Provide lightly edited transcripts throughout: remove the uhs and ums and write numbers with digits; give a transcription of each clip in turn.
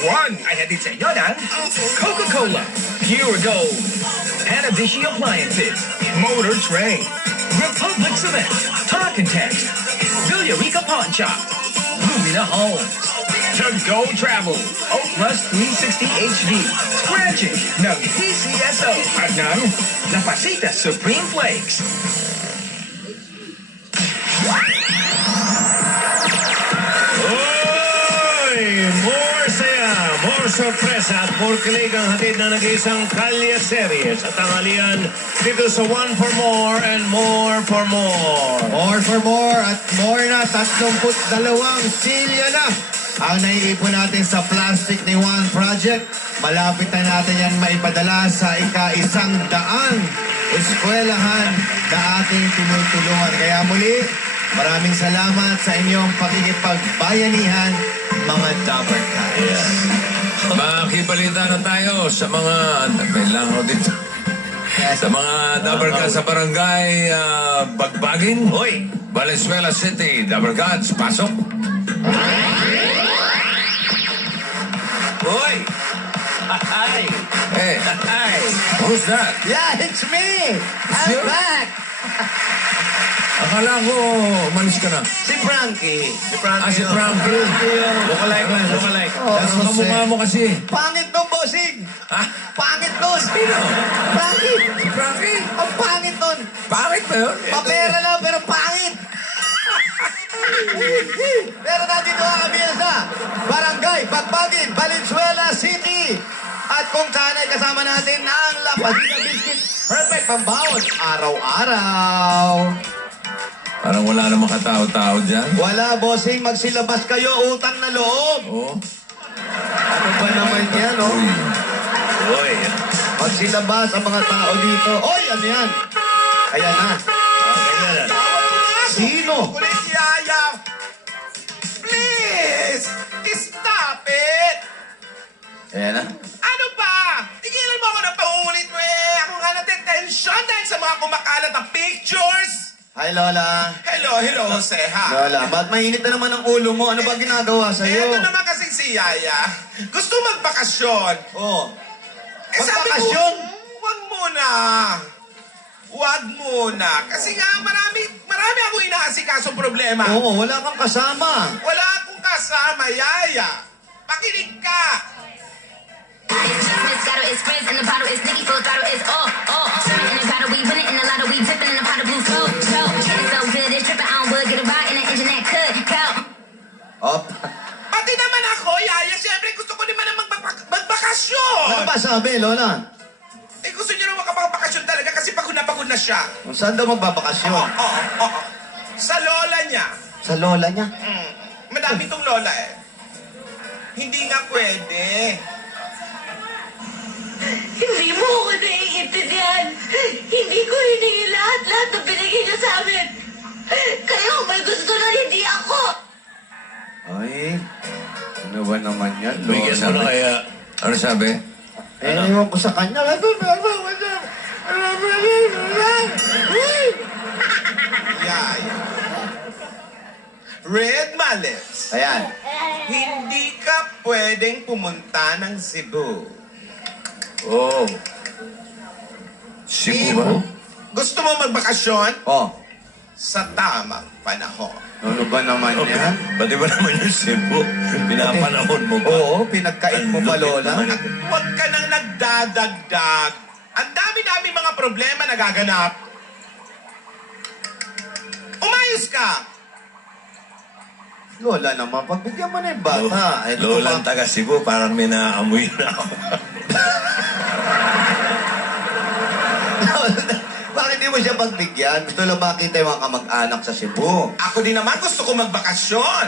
1 ay hatid sa inyo ng Coca-Cola, Pure Gold, Hanabishi Appliances, Motor Trade, Republic Cement, Talk and Text, Villarica Pawn Shop, Lumina Homes, To Go Travel, O Plus 360 HD, Scratching ng PCSO at ng La Pasita Supreme Flakes. More saya, more sorpresa at more kilig ang hatid na nag-iisang Kalye Series at tanghalian dito sa One for More and More for More. More for more at more na 32 silya na ang naiipon natin sa plastic ni One Project. Malapit na natin yan maipadala sa ika-100 eskwelahan na ating tinutulungan. Kaya muli, maraming salamat sa inyong pakikipagbayanihan, mga Dabber Cats. Makibalita na tayo sa mga... Kailangan dito. Sa mga Dabber Cats sa barangay Bagbagin. Hoy! Valenzuela City. Dabber Cats, pasok. Hoy! Hi! Hey, Hi! who's that? Yeah, it's me! I'm You? back! Akala ko, umalis ka na. Si Frankie. Si Frankie. Si Frankie. Lookalike lang, lookalike. Oh, Pero kamukha mo kasi. Pangit no, bossing! Ha? Pangit no! Sino? Frankie! Si Frankie? Ang pangit nun! Pangit ba yun? Papera lang, pero pangit! Pero nandito kami sa Barangay Bagbagin, Valenzuela City. At kung saan ay kasama natin ang La Pasita Biscuit. Perfect pambawon araw-araw. Parang wala namang katao-tao dyan. Wala, bossing. Magsilabas kayo. Utang na loob. Oo. Ano ba naman yan, oh? Uy. Hoy! Magsilabas ang mga tao dito. Oy, ano yan? Ayan na. Ganyan na. Sino? Kulit si Yaya! Please! Stop it! Ayan na. Ano ba? Tigilan mo ako ng paulit mo eh! Ako nga natitensyon dahil sa mga kumakalat na pictures! Hi, Lola. Hello, Jose, ha? Lola, ba't mainit na naman ang ulo mo? Ano ba ginagawa Ito sa'yo? naman kasi si Yaya. Gusto magbakasyon. Oh. Eh sabi ko, Magbakasyon? wag muna. Wag muna. Kasi nga marami akong inaasikaso problema. Oo, wala kang kasama. Wala akong kasama, Yaya. Pakinig ka. It's just Moscato, it's Frizz, and the bottle is Nicky, full throttle is in the bottle, we win it, in the lotto, we dipping in the pot of blue flow. It's so good, it's dripping, I don't would get a ride in the engine that could go. Op. Pati naman ako, Yaya. Siyempre, gusto ko naman magbakasyon. Ano ba sabi, Lola? Eh, gusto niyo naman makapagpakasyon talaga kasi pagod na siya. Kung saan daw magbabakasyon? Oo. Sa lola niya. Sa lola niya? Madami tong lola eh. Hindi nga pwede. Hindi mo ako naiintindihan. Hindi ko hiningi lahat ng binigay niyo sa amin. Kayo may gusto na hindi ako. Ay, ano ba naman yan, Bigyan mo na kaya. Ano sabi? Eh, iwan ko sa kanya. Yaya. Red Malips. Ayan. Hindi ka pwedeng pumunta ng Cebu. Oo. Cebu ba? Gusto mo magbakasyon? Oh, Sa tamang panahon. ano ba naman yan? Pati ba naman yung Cebu? Pinapanahon mo ba? Oo, pinagkait mo pa, Lola. At huwag ka nang nagdadagdag. Ang dami-dami mga problema nagaganap. Umayos ka! Lola naman, pagbigyan mo na yung bata. Lolang taga Cebu, parang may naamoy na ako. Bakit di mo siya pagbigyan? Gusto lang makita yung mga kamag-anak sa Cebu. Ako din naman gusto ko magbakasyon.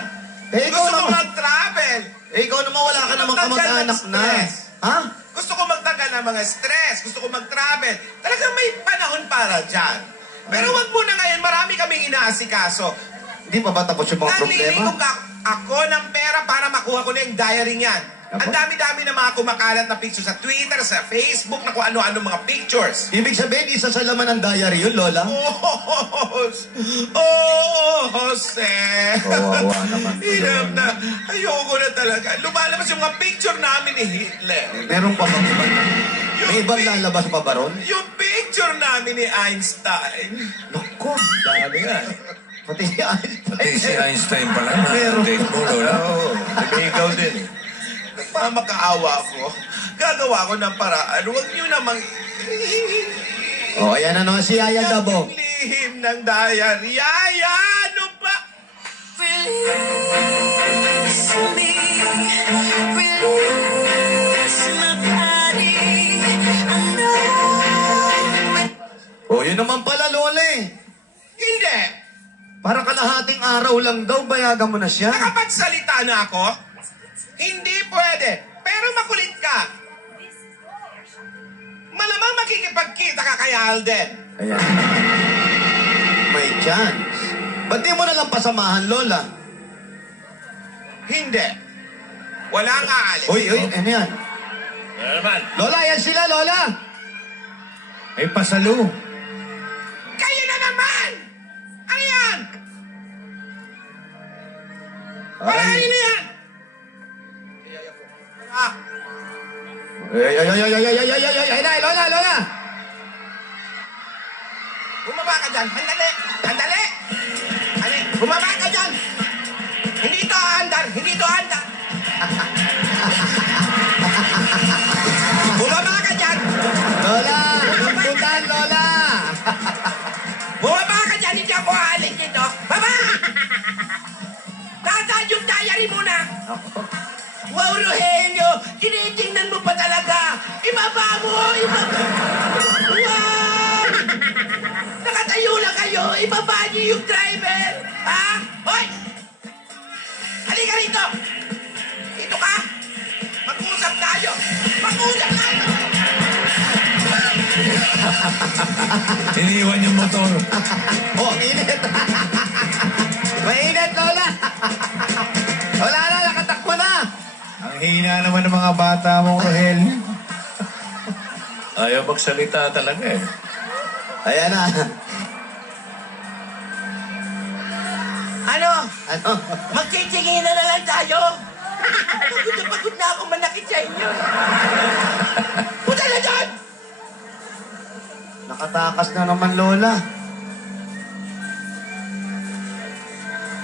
Eh, ikaw Gusto ko naman. mag-travel. Eh, ikaw naman wala ka namang kamag-anak na. Ha? Gusto ko magtanggal ng mga stress. Gusto ko mag-travel. Talagang may panahon para dyan. Pero wag muna ngayon, marami kaming inaasikaso. Hindi pa ba tapos yung mga problema? Nanlilikom ako ng pera para makuha ko na yung diary niyan. Ang dami-dami na mga kumakalat na pictures sa Twitter, sa Facebook, na kung ano-ano mga pictures. Ibig sabihin, isa sa laman ng diary yun, Lola? Jose. Kawawa naman. Hirap na. Ayoko na talaga. Lumalabas yung mga picture namin ni Hitler. Meron pa bang ibang? May ibang lalabas pa ba ron? Yung picture namin ni Einstein. Naku, Dami nga. pati si Einstein. Pati si Einstein pala na. Meron. Take mo, Lola. Oo. Ikaw din. Nagmamakaawa ko. Gagawa ko ng paraan. Huwag niyo namang... Oh, ayan na naman si Yaya Dabo. Yung lihim ng diary. Yaya, ano ba? Release me, release my body. I know. Oh, yun naman pala, Lola eh. Hindi. Para kalahating araw lang daw, bayagan mo na siya. Nakapagsalita na ako? Hindi pwede. Pero makulit ka. Malamang makikipagkita ka kay Alden. Ayan. May chance. Ba't di mo nalang pasamahan, Lola? Hindi. Walang aalis. Uy, ano yan? Ano naman? Lola, yan sila, Lola! May pasalo. Kayo na naman! Ano yan? Parahin na yan! Ah, Ay, Lola! bumaba ka dyan. Handali! Handali! Handali! Bumaba ka dyan! Hindi ito handal! Hindi ito handal! Bumaba ka dyan! Lola! Limbutan, Lola! Bumaba ka dyan! Hindi ako aalis dito! Baba! Nasaan yung diary mo na? Wow, Rogelio! Tinitingnan mo pa talaga! Ibaba mo! Ibaba! Wow! Nakatayo lang kayo! Ibaba niyo yung driver! Ha? Hoy! Halika rito! Dito ka! Mag-usap tayo! Mag-usap tayo! Iniiwan yung motor. Oh, ang init! Mainit, Lola! Wala na, nakatakbo na! Ang hina naman ng mga bata mo, Rohel. Ayaw magsalita talaga eh. Ayan na. Ano? Ano? Magtitingin na lang tayo! Pagod na ako manakit sa inyo! Punta na dyan! Nakatakas na naman, Lola.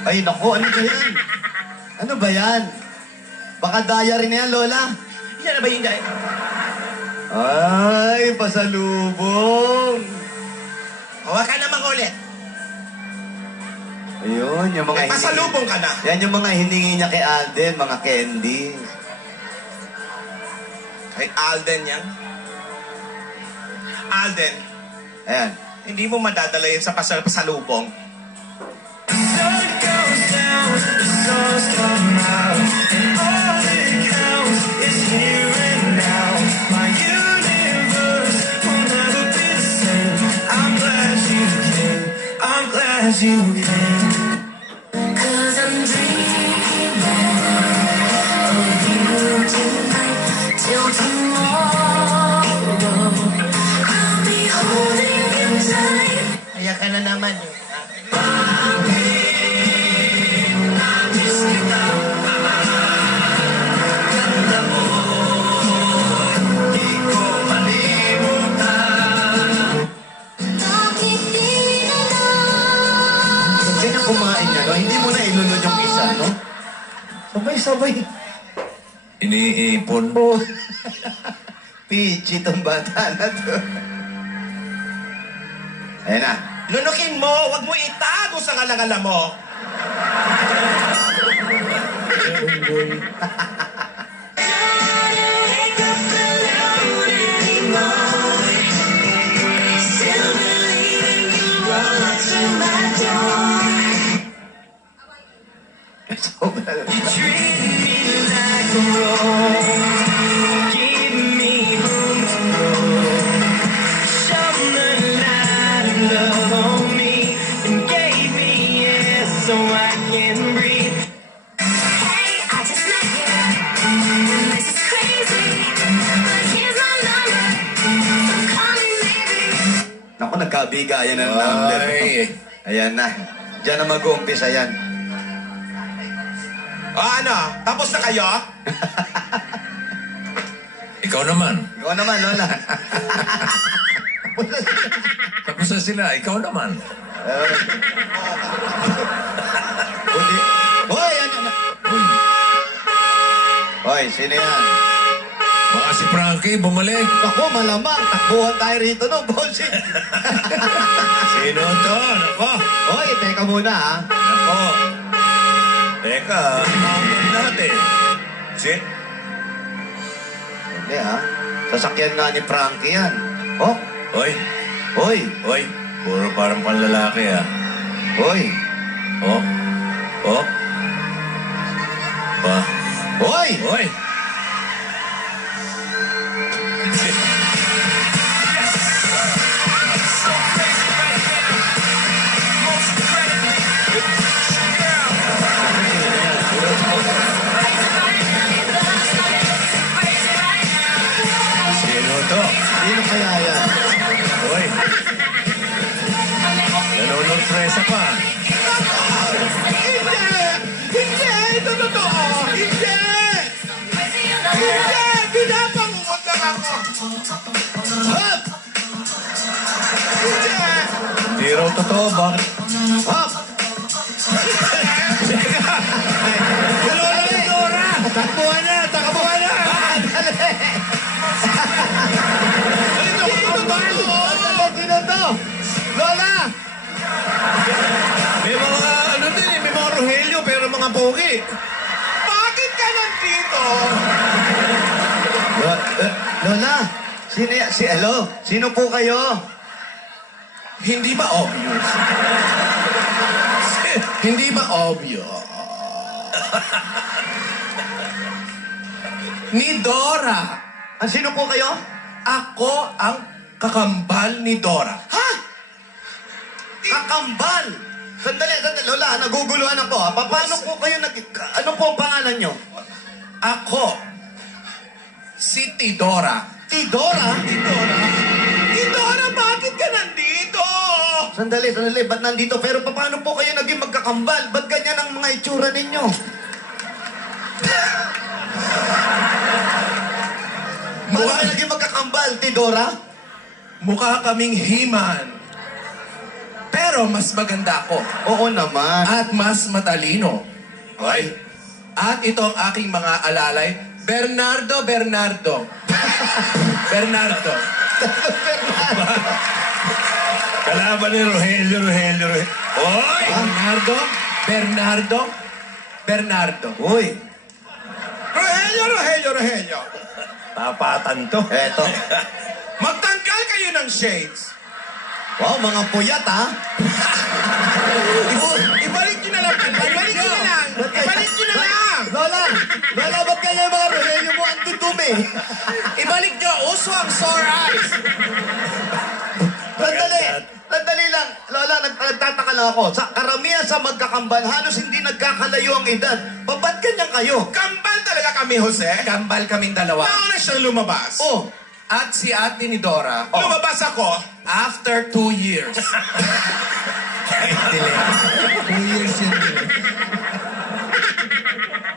Ay, naku, ano ba yan? Ano ba yan? Baka diary na yan, Lola. Yan na ba yung diary? Ay, pasalubong. Huwag ka naman ulit. Ayun, yung mga May pasalubong ka na. Yan yung mga hiningi niya kay Alden, mga candy. Kay Alden yan? Alden, Ayan. hindi mo madadala yun sa pasalubong. Sun goes down, the stars come out, and all that counts is here and now. My universe will never be the same. I'm glad you came. I'm glad you came. 'Cause I'm dreaming of you tonight till tomorrow. I'll be holding you tight. Kaya ka na naman eh. Ganyan kumain niya, no? Hindi mo na ilunod yung isa, no? Sabay-sabay. Iniipon. Oh. Peachy tong bata na to. Ayan na. Lunukin mo, wag mo itago sa kalangala mo. Wake up alone anymore. Still believing you run through my door. Sobra. You treat me like a rose. Give me room to grow. Shone the light of love on me and gave me air so I can breathe. Hey, I just met you. magkabigayan ng number. Ay. Ayan na. Diyan na mag-uumpisa yan. Ano? Tapos na kayo? Ikaw naman. Ikaw naman, Lola. Tapos na sila. Ikaw naman. Hoy, ano na? Hoy, sino yan? Baka si Frankie bumalik. Ako, malamang. Takbuhan tayo rito, no? Bullshit. Sino to? Nako. Hoy, teka muna, ha? Nako. Teka, mountain natin. Hindi, ha? Sasakyan nga ni Frankie yan. Oh, Hoy, hoy, hoy. Puro parang panlalaki ah. hoy. Oh. Oh. Pa. Hoy! Hoy. Sino to? Sino kaya yan? Hoy. Nanonood presa pa. Hindi! Hindi! Ito totoo! Hindi! Hindi! Pinapangungot lang ako! Hop! Hindi! Di raw totoo, bakit? Hop! Lola ni Dora! Takbuhan na! Takbuhan na! Sino to? Lola! May mga ano din eh, may mga Rogelio pero mga pogi. Bakit ka nandito? Lola! Sino yan? Sino po kayo? Hindi ba obvious? Hindi ba obvious? Ni Dora. Sino po kayo? Ako ang kakambal ni Dora. Ha? Kakambal! Sandali, Lola, naguguluhan ako. Ha? Paano po kayo ano po ang pangalan nyo? Ako, si Tidora. Tidora? Tidora, bakit ka nandito? Sandali, ba't nandito? Pero paano po kayo naging magkakambal? Ba't ganyan ang mga itsura ninyo? Paano kayo naging magkakambal, Tidora? Mukha kaming himan. Pero mas maganda ako. Oo naman. At mas matalino. Ay, At ito ang aking mga alalay, Bernardo. Bernardo. kalaban ni Rogelio. Hoy! Bernardo. Uy, Rogelio. Tapatan to. eto. Magtanggal kayo ng shades. Wow, mga puyat, ha? Ibalik nyo na lang. Lola, ba't kaya yung mga Rogelio mo ang dudumi? Ibalik nyo. Uso ang sore eyes. Sandali lang. Lola, nagtataka lang ako. Sa karamihan sa magkakambal, halos hindi nagkakalayo ang edad. Ba't ganyan kayo? Kambal talaga kami, Jose. Kambal kaming dalawa. Nauna siyang lumabas. Oh, At si ate ni Dora, lumabas ako after 2 years. 2 years yun.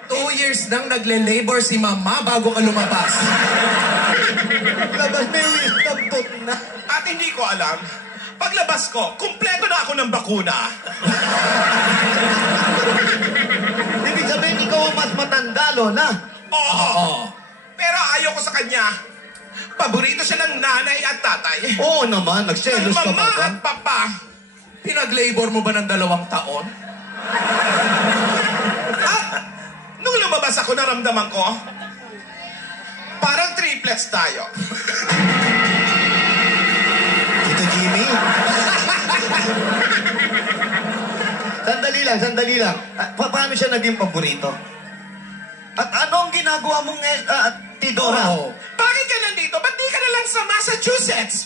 2 years nang nagle-labor si mama bago ka lumabas. labas may wisdom tooth na. At hindi ko alam, paglabas ko, kumpleto na ako ng bakuna. Ibig sabihin, ikaw ang mas matanda, Lola. Oo. Pero ayaw ko sa kanya. Paborito siya ng nanay at tatay. Oo naman, Ng nagselos ka mama ba? at papa. Pinag-labor mo ba ng 2 taon? At nung lumabas ako, naramdaman ko, parang triplets tayo. Tito Jimmy? Sandali lang. Paano siya naging paborito? At ano ang ginagawa mong Tidora? Oo. Bakit ka nandito? Ba't di ka na lang sa Massachusetts?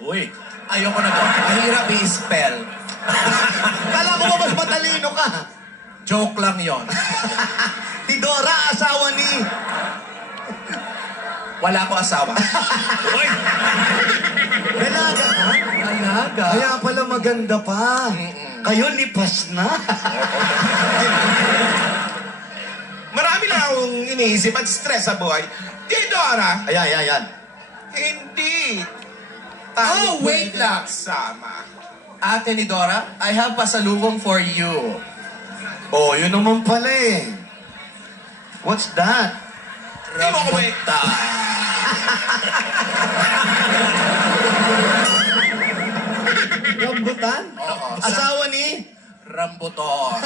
Uy, Ayoko na to. Mahirap i-spell. Kala ko ba mas matalino ka? Joke lang yon. Tidora, asawa ni... Wala ko asawa. uy! Dalaga ka? Alaga. Kaya pala maganda pa. Kayo lipas na. Marami lang akong iniisip at stress sa buhay. Tidora, Ayan. hindi. Tayo Oh, wait pwede lang. magsama. Ate ni Dora, I have pasalubong for you. Oh, yun naman pala eh. What's that? Hindi mo ko may... Rambutan? Oo. Asawa ni? Rambuton.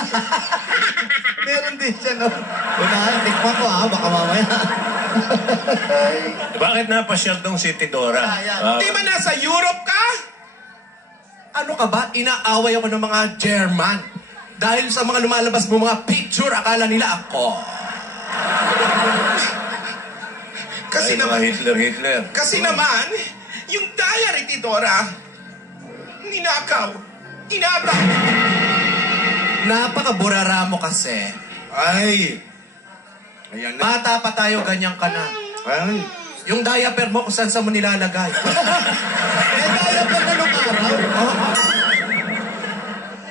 Meron din siya, no? Unahan, tikman ko baka mamaya. Bakit napasyal tong si Tidora? Hindi ba nasa Europe ka? Ano ka ba? Inaaway ako ng mga German. Dahil sa mga lumalabas mo mga picture, akala nila ako. Kasi Ay, mga naman, Hitler. kasi naman, yung diary, Tidora, ninakaw. Inagaw. Napakaburara mo kasi. Ay. Ayan na. Bata pa tayo, ganyan ka na. Ay. Yung diaper mo kung saan mo nilalagay. Eh, kaya pa na nung araw.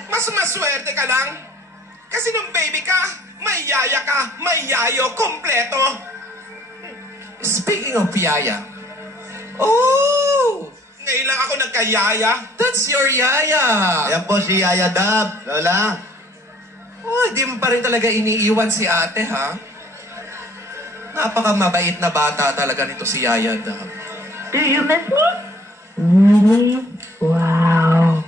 Mas maswerte ka lang. Kasi nung baby ka, may yaya ka, may yayo, kompleto. Speaking of piyaya. Oh! Ngayon lang ako nagkayaya. That's your yaya. Ayan po si Yaya Dab. Lola. Oh, di mo pa rin talaga iniiwan si ate, ha? Napakamabait na bata talaga nito si Yaya Dab. Do you miss me? Really? Wow.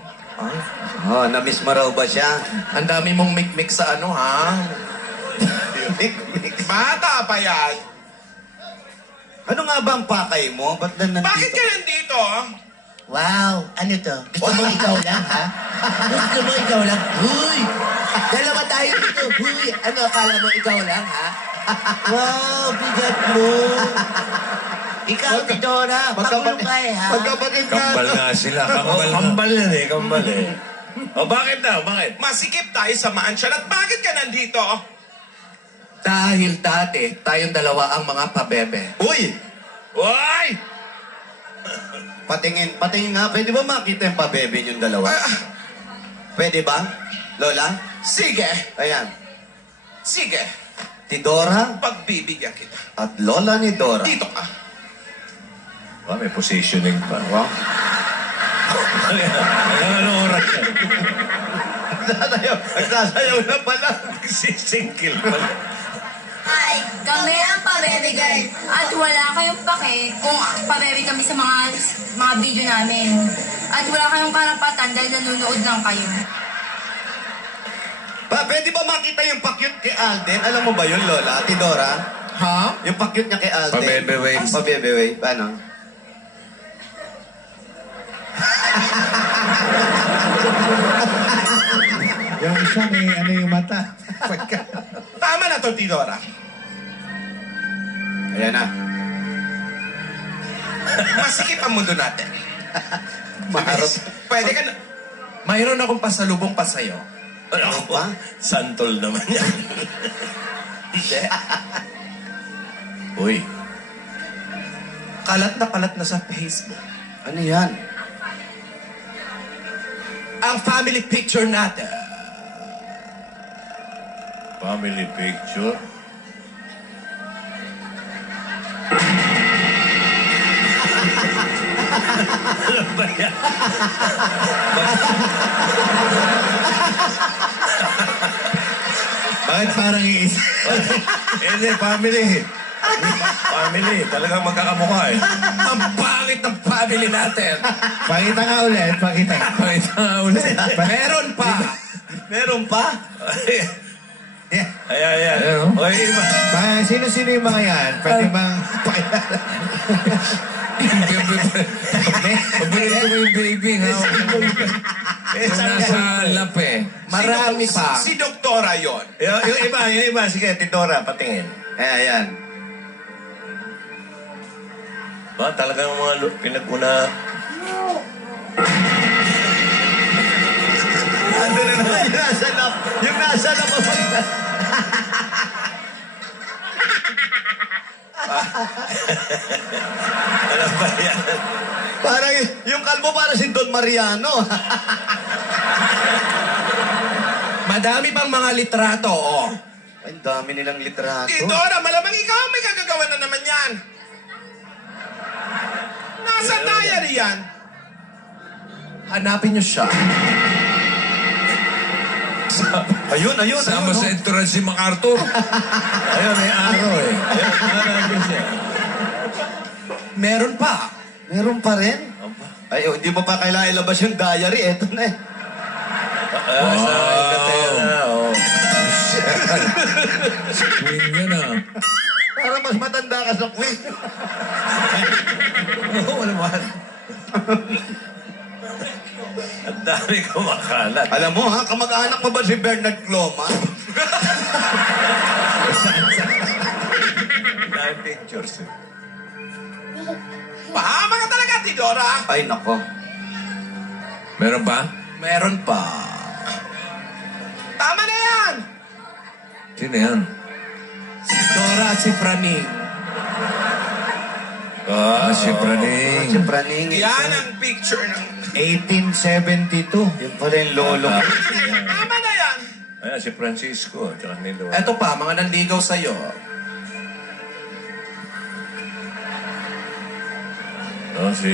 Oh, na-miss mo raw ba siya? Ang dami mong mik-mik sa ano, ha? Bata pa yan. Ano nga ba ang pakay mo? Ba't na nandito? Bakit ka nandito? Wow, ano to? Gusto mo ikaw lang, ha? Gusto mo ikaw lang? Huy! Dalawa tayo dito. Huy! Ano, akala mo ikaw lang, ha? Wow, bigat mo. Ikaw, Tidora, pakulong ka ha? Magkapatid ka. Kambal nga sila. Kambal yan eh. Kambal eh. O bakit daw? Bakit? Masikip tayo sa mansion at bakit ka nandito? Dahil dati, tayong dalawa ang mga pabebe. Uy! Uy! Patingin nga. Pwede ba makita yung pabebe yung dalawa? Pwede ba? Lola? Sige, Ayan. sige. Tidora Pagbibigyan kita. at Lola ni Dora. Dito ka. May positioning pa. Wow. Anong oras yan? Nagsasayaw na pala. Sisingkil pa. Hi, kami ang Pabebe Girl. At wala kayong pake kung pabebe kami sa mga video namin. At wala kayong karapatan dahil nanonood lang kayo. Pwede ba makita yung pakyut kay Alden? Alam mo ba yun, Lola? Tidora? Ha? Yung pakyut niya kay Alden. Pabebe wave. Pabebe wave. Paano? Yung isa may ano yung mata. Tama na to, Tidora. Ayan na. Masikip ang mundo natin. Maharap. Pwede ka na... Mayroon akong pasalubong pa sa'yo. Ano ba? Santol naman yan. Hindi. Uy. Kalat na sa Facebook. Ano yan? Ang family picture natin. Family picture. Ano ba yan? Bakit parang iisa? Hindi, family. Family. Talagang magkakamukha eh. Ang pangit ng family natin. Pakita nga ulit, pakita. Pakita nga ulit. Meron pa. Meron pa? Ayan. O, iba. Sino-sino yung mga yan? Pwede bang pakilala? Paborito ko yung baby. Yung nasa lap eh. Marami pa. Si Doktora yon. Yung iba. Sige, Tidora, patingin. Ayan. Ba, talagang mga pinag-una. Ano na naman yung nasa lap? Yung nasa lap. Ano ba yan? Parang yung kalbo para si Don Mariano. Madami pang mga litrato, oh. Ay, dami nilang litrato. Tidora, malamang ikaw may kagagawa na naman yan. Nasa diary yan. Hanapin niyo siya. Ayun. Sama sa entourage si MacArthur. Ayun, may araw eh. Ayun, nandun siya. Meron pa. Meron pa rin? Ay, hindi mo pa kailangan ilabas yung diary. Eto na eh. Sa Inglaterra, oh. Queen yan ah. Para mas matanda ka sa Queen. Oo naman. Ang dami kumakalat. Alam mo ha, kamag-anak mo ba si Bernard Cloma? Dami pictures eh. Pahama ka talaga, Tidora. Ay, nako. Meron pa? Meron pa. Tama na yan. Sino yan? Si Dora at si Praning. Si Praning. Si Praning. Yan ang picture ng... 1872. Yung pala yung lolo. Tama na yan. Ayan, si Francisco. Tsaka ni Lolo. Eto pa, mga nanligaw sa'yo. Oh, si...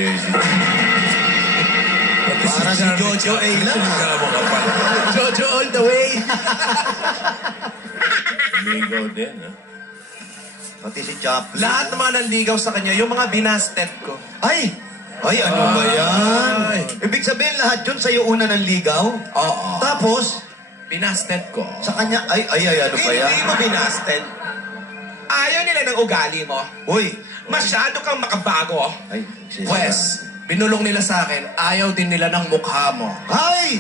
Parang si Jojo A. lang. Jojo all the way. Ligaw din, ha? Pati si Chaplin. Lahat ng mga nanligaw sa kanya, yung mga binasted ko. Ay, ano ba yan? Ibig sabihin lahat yun sa'yo una ng ligaw? Oo. Tapos, Binasted ko. sa kanya, ano ba yan? Hindi mo binasted. Ayaw nila ng ugali mo. Uy. Masyado kang makabago. Ay, Pwes, binulong nila sa akin, ayaw din nila ng mukha mo. Ay!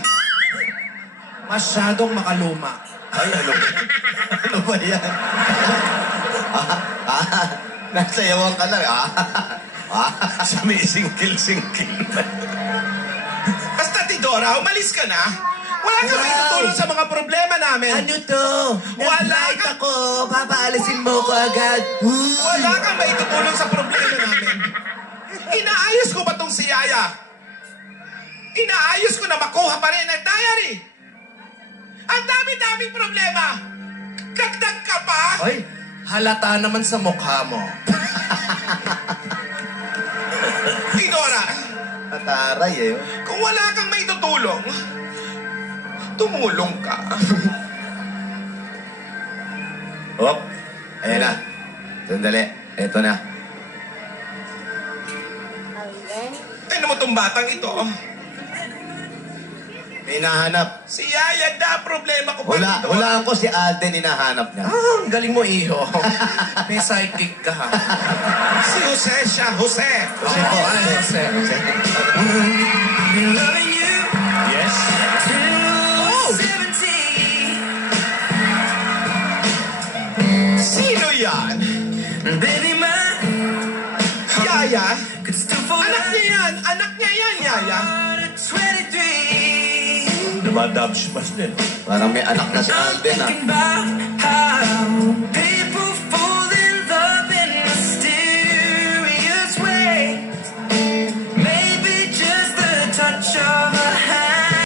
Masyadong makaluma. Ay, ano ba yan? Nasayawan ka lang, Sumisingkil-singkil. Basta, Tidora, umalis ka na. Wala kang itutulong sa mga problema namin. Ano to? Wala Nag-flight ka- ako. Papaalisin mo ko agad. Wala kang maitutulong sa problema namin. Inaayos ko ba tong si Yaya? Inaayos ko na makuha pa rin ang diary. Ang dami-daming problema. Dagdag ka pa? Ay, halata naman sa mukha mo. Tidora, Nataray eh. kung wala kang maitutulong, tumulong ka. Oh, ayan na. Sandali. Eto na. Tignan mo tong batang ito. May hinahanap. Si Yaya na, problema ko pa dito. Wala ako si Alden hinahanap niya. Ang galing mo, iho. May psychic ka, ha? Si Jose siya, Jose. Kasi po, Jose. Yes. Sino yan? Baby, my Yaya? could still fall Anak niya yan! Anak niya yan, Yaya! at 23. Dumadab smash din. Parang may anak na si I'm Alden thinking about how